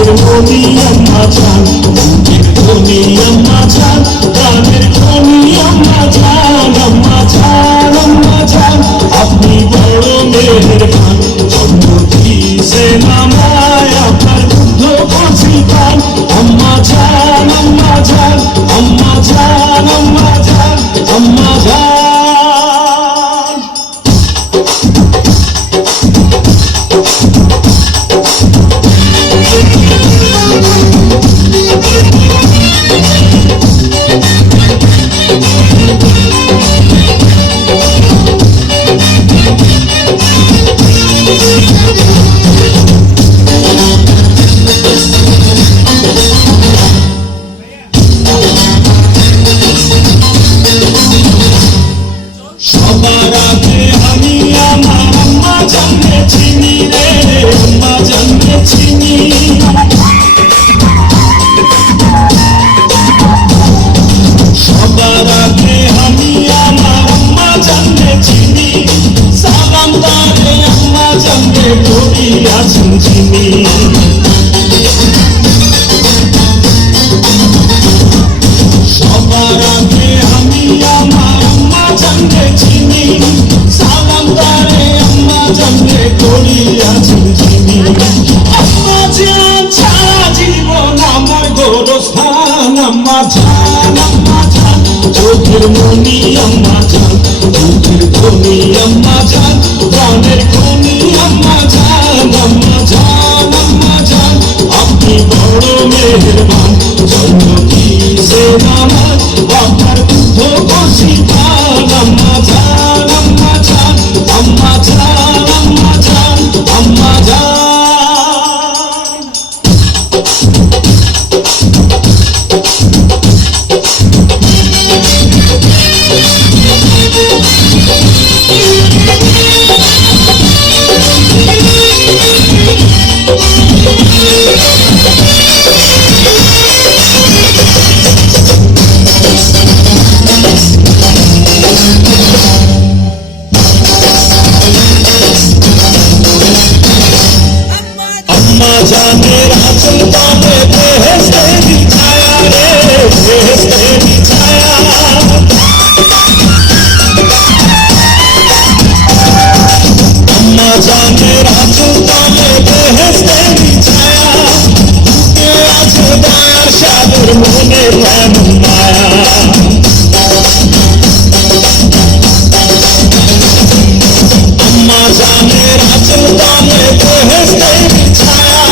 খনি আম্মা জান, দুধের খনি আম্মা জান, প্রাণের খনি আম্মা জান, আম্মা জান, আম্মা জান, আপনি বড় মেহেরবান। জন্ম দিয়েছেন আমায় আপনার দুগ্ধ কচি পান। আম্মা জান, আম্মা জান, আম্মা জান, আম্মা জান, আম্মা জান। সবার আগে আমি আমার আম্মা জানকে চিনি রে, আম্মা জানকে চিনি। সবার আগে আমি আমার আম্মা জানকে চিনি, সালাম তারে আম্মা জানকে করিয়াছেন চিনি। সবার আগে আমি আমার আম্মা জানকে চিনি, সালাম তারে আম্মা জানকে করিয়াছেন চিনি। আম্মা জান ছাড়া জীবন আমার গোরস্থান। আম্মা জান, আম্মা জান, চোখের মনি আম্মা জান, দুধের খনি আম্মা জান, প্রাণের খনি আম্মা জান, আম্মা জান, আম্মা জান, আপনি বড় মেহেরবান। জন্ম দিয়েছেন আমায় আপনার দুগ্ধ কচি পান। আম্মা জান, আম্মা জান, আম্মা জান, আম্মা জান, আম্মা জান। আম্মা জানের আঁচল তলে বেহেশতেরি ছায়া রে, বেহেশতেরি ছায়া। আম্মা জানের আঁচল তলে বেহেশতেরি ছায়া, বুকে আছে দয়ার সাগর, মনে তেমন মায়া। আম্মা জানের আঁচল তলে বেহেশতেরি ছায়া,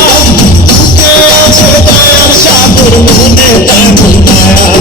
বুকে আছে দয়ার সাগর, মনে তেমন মায়া।